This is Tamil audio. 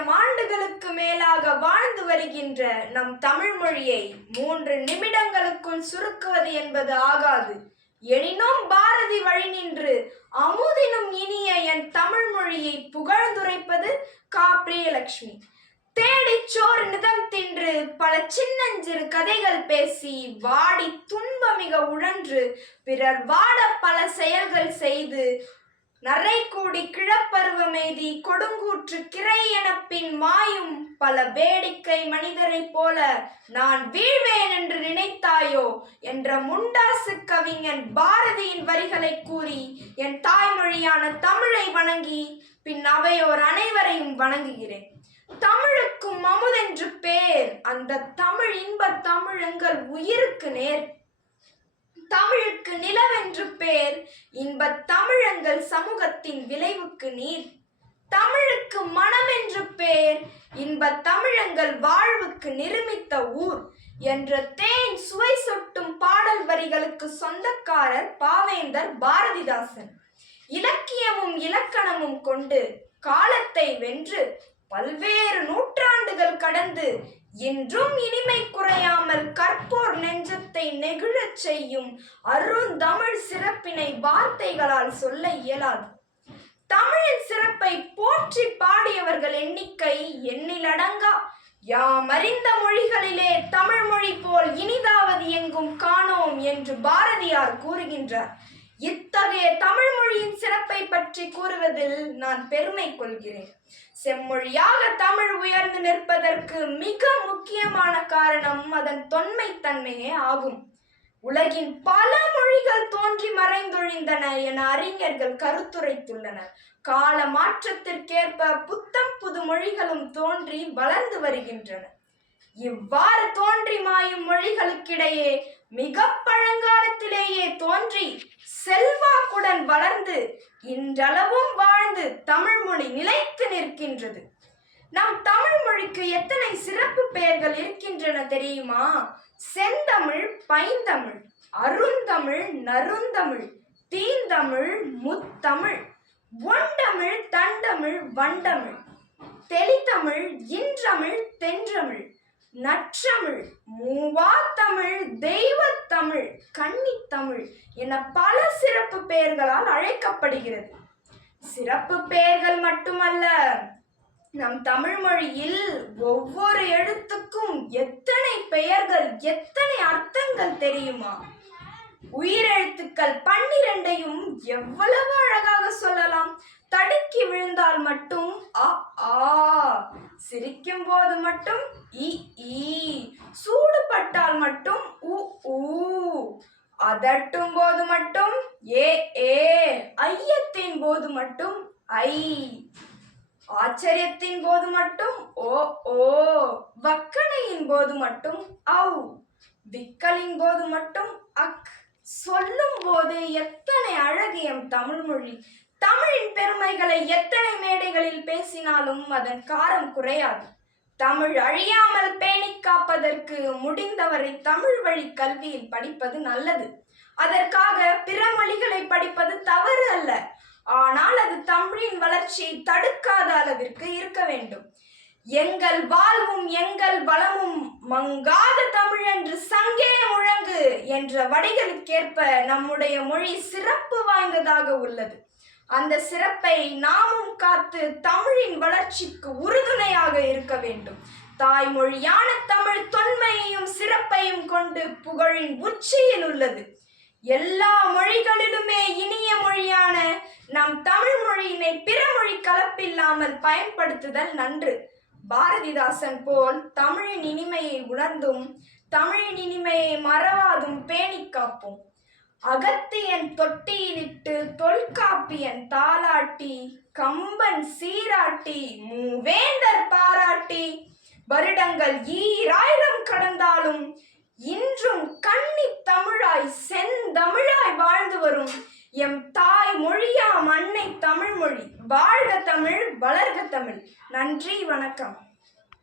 ஆயிரம் ஆண்டுகளுக்கு மேலாக வாழ்ந்து வருகின்ற நம் தமிழ் மொழியை மூன்று நிமிடங்களுக்குள் சுருக்குவது என்பது ஆகாது. எனினும் பாரதி வழி நின்று அமுதினும் இனிய என் தமிழ் மொழியை புகழ்ந்துரைப்பது கா. பிரியலட்சுமி தேடி சோறு நிதம் தின்று பல சின்னஞ்சிறு கதைகள் பேசி வாடி துன்பமிக உழன்று பிறர் வாட பல செயல்கள் செய்து நரை கூடி கிழப்பருவமெய்தி கொடுங்கூற்று கிரை எனப்பின் மாயும் பல வேடிக்கை மனிதரைப் போல நான் வீழ்வேன் என்று நினைத்தாயோ? என்ற முண்டாசு கவிஞன் பாரதியின் வரிகளை கூறி என் தாய்மொழியான தமிழை வணங்கி பின் அவையோர் அனைவரையும் வணங்குகிறேன். தமிழுக்கும் அமுதென்று பேர் அந்த தமிழ் இன்ப தமிழ் எங்கள் உயிருக்கு நேர். தமிழ் பேர் இன்பத் தமிழங்கள் சமூகத்தின் விளைவுக்கு நீர். தமிழுக்கு மனமென்று பேர் இன்பத் தமிழங்கள் வாழ்வுக்கு நிருமித்த ஊர் என்ற தேன் சுவை சொட்டும் பாடல் வரிகளுக்கு சொந்தக்காரர் பாவேந்தர் பாரதிதாசன். இலக்கியமும் இலக்கணமும் கொண்டு காலத்தை வென்று பல்வேறு நூற்றாண்டுகள் கடந்து என்றும் இனிமை குறையாமல் கற் நெகிழச் செய்யும் அருந்தமிழ் சிறப்பினை வார்த்தைகளால் சொல்ல இயலாது. தமிழின் சிறப்பை போற்றி பாடியவர்கள் எண்ணிக்கை எண்ணிலடங்கா யாம் அறிந்த மொழிகளிலே தமிழ் மொழி போல் இனிதாவது எங்கும் காணோம் என்று பாரதியார் கூறுகின்றார். இத்தகைய தமிழ் மொழியின் சிறப்பை பற்றி கூறுவதில் நான் பெருமை கொள்கிறேன். செம்மொழியாக தமிழ் உயர்ந்து நிற்பதற்கு மிக முக்கியமான காரணம் அதன் தொன்மைத்தன்மையே ஆகும். உலகின் பல மொழிகள் தோன்றி மறைந்தொழிந்தன என அறிஞர்கள் கருத்துரைத்துள்ளனர். கால மாற்றத்திற்கேற்ப புத்தம் புது மொழிகளும் தோன்றி வளர்ந்து வருகின்றன. இவ்வாறு தோன்றி மாயும் மொழிகளுக்கிடையே மிக பழங்காலத்திலேயே தோன்றி செல்வாக்குடன் வளர்ந்து இன்றளவும் வாழ்ந்து தமிழ்மொழி நிலைத்து நிற்கின்றது. நம் தமிழ் மொழிக்கு எத்தனை சிறப்பு பெயர்கள் இருக்கின்றன தெரியுமா? செந்தமிழ் பைந்தமிழ் அருந்தமிழ் நருந்தமிழ் தீந்தமிழ் முத்தமிழ் ஒண்டமிழ் தண்டமிழ் வண்டமிழ் தெளித்தமிழ் இன்றமிழ் தென்றமிழ் நற்றமிழ் மூவாத்தமிழ் தெய்வத்தமிழ் கன்னித்தமிழ் என பல சிறப்பு பெயர்களால் அழைக்கப்படுகிறது. சிறப்பு பெயர்கள் மட்டுமல்ல நம் தமிழ் மொழியில் ஒவ்வொரு எழுத்துக்கும் எத்தனை பெயர்கள் எத்தனை அர்த்தங்கள் தெரியுமா? உயிரெழுத்துக்கள் பன்னிரண்டையும் எவ்வளவு அழகாக சொல்லலாம். தடுக்கி விழுந்தால் மட்டும் அ ஆ. சிரிக்கும் போது மட்டும் இ ஈ. சூடுபட்டால் மட்டும் உ ஊ. அதட்டும் போது மட்டும் ஏ ஏ. ஐயத்தின் போது மட்டும் ஐ. ஆச்சரியத்தின் போது மட்டும் ஓ ஓ வக்கணையின் போது மட்டும் ஔ. விக்கலின் போது மட்டும் அக். சொல்லும் போது எத்தனை அழகு எம் தமிழ் மொழி. தமிழின் பெருமைகளை எத்தனை மேடைகளில் பேசினாலும் அதன் காரம் குறையாது. தமிழ் அழியாமல் பேணிக் காப்பதற்கு முடிந்தவரை தமிழ் வழி கல்வியில் படிப்பது நல்லது. அதற்காக பிற மொழிகளை படிப்பது தவறு அல்ல. ஆனால் அது தமிழின் வளர்ச்சியை தடுக்காத அளவிற்கு இருக்க வேண்டும். எங்கள் வாழ்வும் எங்கள் வளமும் மங்காத தமிழ் என்று சங்கே முழங்கு என்ற வடிகளுக்கேற்ப நம்முடைய மொழி சிறப்பு வாய்ந்ததாக உள்ளது. அந்த சிறப்பை நாமும் காத்து தமிழின் வளர்ச்சிக்கு உறுதுணையாக இருக்க வேண்டும். தாய்மொழியான தமிழ் தொன்மையையும் சிறப்பையும் கொண்டு புகழின் உச்சியில் உள்ளது. எல்லா மொழிகளிலுமே இனிய மொழியான நம் தமிழ் மொழியினை பிற மொழி கலப்பில்லாமல் பயன்படுத்துதல் நன்று. பாரதிதாசன் போல் தமிழின் இனிமையை உணர்ந்தும் தமிழின் இனிமையை மறவாதும் பேணி காப்போம். அகத்தியன் தொட்டியிலிட்டு தொல்காப்பியன் தாலாட்டி கம்பன் சீராட்டி மூவேந்தர் பாராட்டி. வருடங்கள் ஈராயிரம் கடந்தாலும் இன்றும் கன்னி தமிழாய் செந்தமிழாய் வாழ்ந்து வரும். எம் தாய் மொழியாம் அன்னை தமிழ் மொழி வாழ்க தமிழ் வளர்க தமிழ். நன்றி வணக்கம்.